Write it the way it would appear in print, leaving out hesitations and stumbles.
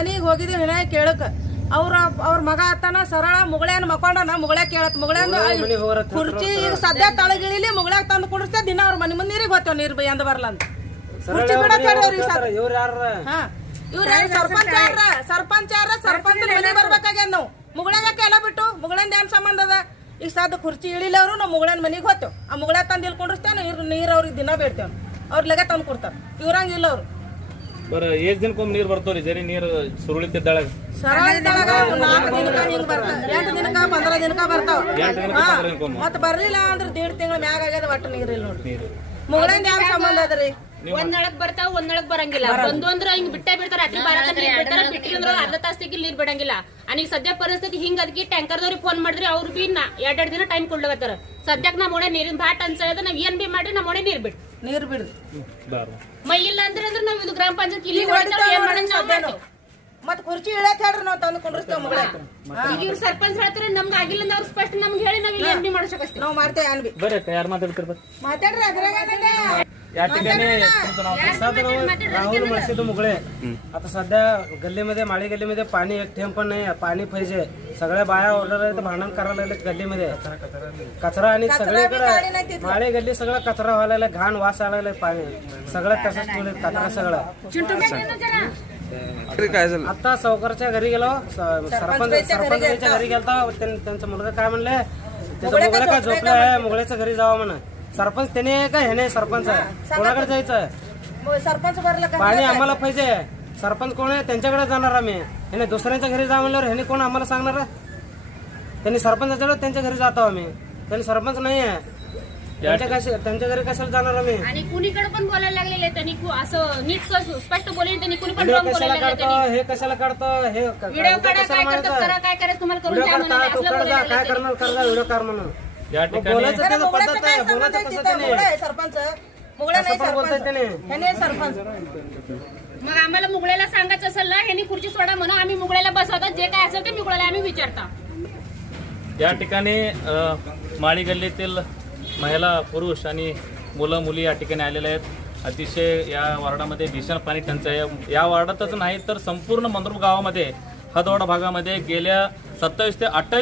ಮನಿಗೆ ಹೋಗಿದ್ವಿ ಹಿನ ಕೇಳಕ್ ಅವ್ರ ಮಗ ಆತನ ಸರಳ ಮುಗಳೇನ್ ಮಕ್ಕೊಂಡನ ಮುಗಳೇ ಕೇಳತ್ ಮುಗಳೇನ್ ಕುರ್ಚಿ ಈಗ ಸದ್ಯ ತಳಗಿಳಿಲಿ ಮುಗಳಾಗ ತಂದು ಕುಡಿಸ್ತೇ ದಿನ ಅವ್ರ ಮನಿ ಮುಂದೆ ನೀರಿಗೆ ಹೋಗ್ತೇವ್ ನೀರ್ ಎಂದ ಬರ್ಲ ಅಂತ ಕುರ್ಚಿ ಇವ್ರ ಸರ್ಪಂಚ ಮನೆ ಬರ್ಬೇಕಾಗ್ಯಾದ ನಾವು ಮುಗಳಾಗ ಎಲ್ಲ ಬಿಟ್ಟು ಮುಗಳಂದ ಏನ್ ಸಂಬಂಧ ಅದ ಈಗ ಸದ್ ಕುರ್ಚಿ ಇಳಿಲಿ ಅವ್ರು ನಾವು ಮುಗಳನ್ ಮನಿಗೆ ಹೋಗ್ತೇವ್ ಆ ಮುಗಳೇ ತಂದು ಇಲ್ಲಿ ಕುಂಡಿಸ್ತೇವೆ ನೀರ್ ಅವ್ರಿಗೆ ದಿನ ಬೇಡ್ತೇವ್ ಅವ್ರ ಲೆಗ ತಂದು ಕೊಡ್ತಾರ ಇವ್ರಂಗ ಇಲ್ಲ ಅವ್ರು ಬರ ಎಷ್ಟ್ ದಿನಕ್ಕೊಮ್ಮೆ ನೀರ್ ಬರ್ತಾವ್ರಿ ಜರಿ ನೀರ್ ಸುರುಳಿತಿದ್ದಾಳ ಸರಳ 4 ದಿನಕ್ಕ ಹಿಂಗ್ ಬರ್ತಾವ 8 ದಿನಕ್ಕ 15 ದಿನಕ್ಕ ಬರ್ತಾವ ಮತ್ ಬರ್ಲಿಲ್ಲ ಅಂದ್ರೆ 1.5 ತಿಂಗಳ ಮ್ಯಾಗ ಆಗ್ಯದ ಒಟ್ಟು ನೀರಿಲ್ಲ ನೋಡ್ರಿ ಮುಗಳಂದ ಯಾವ ಸಂಬಂಧ ಅದ್ರಿ ಒಂದೊಳಗ್ ಬರ್ತಾವ ಒಂದೊಳಗ್ ಬರಂಗಿಲ್ಲ ಬಂದು ಅಂದ್ರ ಹಿಂಗ್ ಬಿಟ್ಟೆ ಬಿಡ್ತಾರ ರಾತ್ರಿ ಬಾರಕ ನೀರ್ ಬಿಡ್ತಾರ ಬಿಟ್ಟಿಂದ್ರ ಅರ್ಧ ತಾಸ್ತಿಗೆ ನೀರ್ ಬಿಡಂಗಿಲ್ಲ ಅನಿಗ್ ಸದ್ಯ ಪರಿಸ್ಥಿತಿ ಹಿಂಗ್ ಅದಕ್ಕೆ ಟ್ಯಾಂಕರ್ದವ್ರಿಗೆ ಫೋನ್ ಮಾಡಿದ್ರಿ ಅವ್ರು ಬಿ 2 ದಿನ ಟೈಮ್ ಕೊಡ್ಲಕತ್ತಾರ ಸದ್ಯಕ್ ನಮ್ ಒಣೆ ನೀರಿನ ಬಾಟ್ ಅನ್ಸದ ನಾವ್ ಏನ್ ಬಿ ಮಾಡಿ ನಮ್ ಒಣೆ ನೀರ್ ಬಿಡ್ರಿ ಮೈ ಇಲ್ಲ ಅಂದ್ರೆ ನಾವ್ ಇದು ಗ್ರಾಮ ಪಂಚಾಯತ್ ಇಲ್ಲಿ ಮತ್ ಕುರ್ಚಿ ಇಳಕ್ ಹೇಳ್ರಿ ನಾವ್ ತಂದು ಕುಂಡ್ರಸ್ತೇವ್ ಮುಗಳೇ ಈಗ ಇವ್ರು ಸರ್ಪಂಚ್ ಹೇಳ್ತಾರೆ ನಮ್ಗೆ ಆಗಿಲ್ಲ ಅವ್ರು ಸ್ಪಷ್ಟ ನಮ್ಗೆ ಹೇಳಿ ನಾವ್ ಇಲ್ಲಿ ಏನ್ ಬಿ ಮಾಡ್ಸಕಸ್ತೀವಿ ನಾವ್ ಮಾಡ್ತೇವೆ ಅನ್ಬಿ ಬರ್ರಿ ಯಾರು ಮಾತಾಡ್ತಿರ್ ಮಾತಾಡ್ರಿ ಅದ್ರಾಗ या ठिकाणी राहुल मळशेद मुगळे आता सध्या गल्लीमध्ये माळी गल्लीमध्ये पाणी एक थेंब पण नाही पाणी पाहिजे सगळ्या बाया ऑर्डर आहेत भांडण करायला लागलेत गल्लीमध्ये कचरा आणि सगळीकडे माळी गल्ली सगळं कचरा व्हायला लागला घाण वास यायला लागलाय पाणी सगळं तसंच ठेवले कचरा सगळं आता सावकारच्या घरी गेलो सरपंचाच्या घरी गेलता त्यांचा मुलगा काय म्हणले त्याचं मुलगा काय झोपलं आहे मुगळ्याच्या घरी जावं म्हणा सरपंच त्याने का ह्याने सरपंच आहे कोणाकडे जायचं सरपंच भरलं पाणी आम्हाला पाहिजे सरपंच कोण आहे त्यांच्याकडे जाणार आम्ही ह्याने दुसऱ्यांच्या घरी जा म्हणल्यावर ह्याने कोण आम्हाला सांगणार त्यांनी सरपंचाच्या त्यांच्या घरी जातो आम्ही त्यांनी सरपंच नाही आहे त्यांच्या घरी कशाला जाणार आम्ही आणि कुणीकडे पण बोलायला लागलेले त्यांनी असं नीट स्पष्ट बोलले त्यांनी कुणी पण कशाला काढतो हे कशाला काढतो हे व्हिडिओ काढा काय करतो करा काय करायचं तुम्हाला करून द्या म्हणून असलं बोलायला काय करणार करणार व्हिडिओ कर म्हणून या ठिकाणी बोलायचं त्याचं पद्धत आहे बोलायचं कसं त्याने सरपंच मुगळे नाही सरपंच ह्याने सरपंच मग आम्हाला मुगळ्याला सांगायचं असेल ना ह्यांनी खुर्ची सोडा म्हणून आम्ही मुगळ्याला बसवतात जे काय असेल ते मुगळ्याला आम्ही विचारता या ठिकाणी माळी गल्लीतील महिला पुरुष आणि मुलं मुली या ठिकाणी आलेले आहेत अतिशय या वार्डामध्ये भीषण पाणी टंचाई आहे या वार्डातच नाही तर संपूर्ण मंद्रुप गावामध्ये हदवाडा भागामध्ये गेल्या 27 ते 28